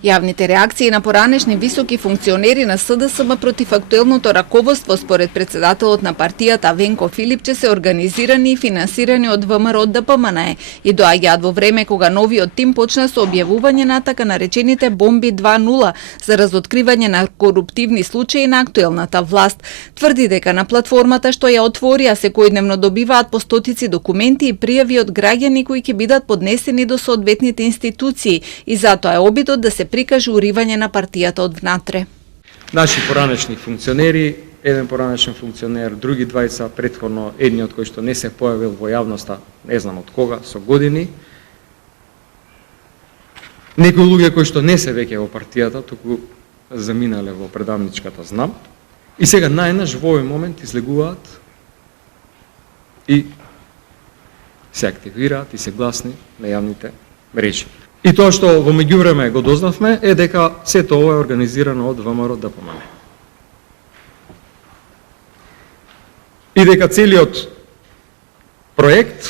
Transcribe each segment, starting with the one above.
Јавните реакции на поранешни високи функционери на СДСМ против актуелното раководство според председателот на партијата Венко Филипче се организирани и финансирани од ВМРО ДПМНЕ и доаѓаат во време кога новиот тим почна со објавување на така наречените бомби 2.0 за разоткривање на коруптивни случаи на актуелната власт. Тврди дека на платформата што ја отворија секојдневно добиваат по стотици документи и пријави од граѓани кои ќе бидат поднесени до соодветните институции и затоа е обидот да се прикаже уривање на партијата од внатре. Наши поранешни функционери, еден поранешен функционер, други двајца претходно, едниот кој што не се појавил во јавноста, не знам од кога, со години. Некои луѓе кои што не се веќе во партијата, туку заминале во предавничката знам, и сега најнаш во овој момент излегуваат и се активираат и се гласни на јавните мрежи. И тоа што во меѓувреме го дознавме е дека сето ова е организирано од ВМРО ДПМНЕ. И дека целиот проект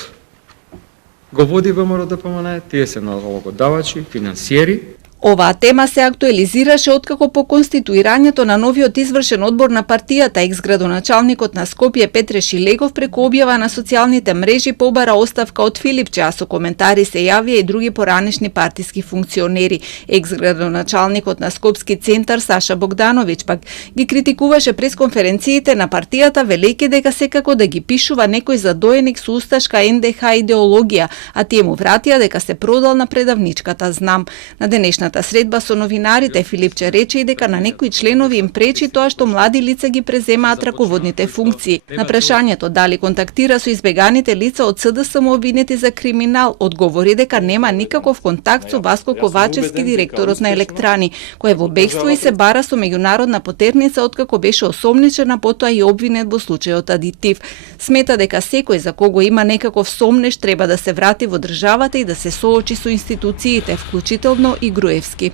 го води ВМРО ДПМНЕ, тие се налогодавачи, финансиери. Оваа тема се актуализираше откако по конституирањето на новиот извршен одбор на партијата екс-градоначалникот на Скопје Петре Шилегов преку објава на социјалните мрежи побара оставка од Филипче, а со коментари се јавија и други поранешни партиски функционери. Екс-градоначалникот на Скопски центар Саша Богдановиќ пак ги критикуваше пресконференциите на партијата велејќи дека секако да ги пишува некој задоеник со усташка НДХ идеологија, а тие му вратија дека се продал на предавничката знам. На денешната средба со новинарите Филипче рече и дека на некои членови им пречи тоа што млади лица ги преземаат раководните функции. На прашањето дали контактира со избеганите лица од СДСМ обвинети за криминал, одговори дека нема никаков контакт со Васко Ковачевски, директорот на Електрани, кој е во бегство и се бара со меѓународна потерница откако беше осомничен, а потоа и обвинет во случајот Адитив. Смета дека секој за кого има некаков сомнеш треба да се врати во државата и да се соочи со институциите, вклучително и Груевски.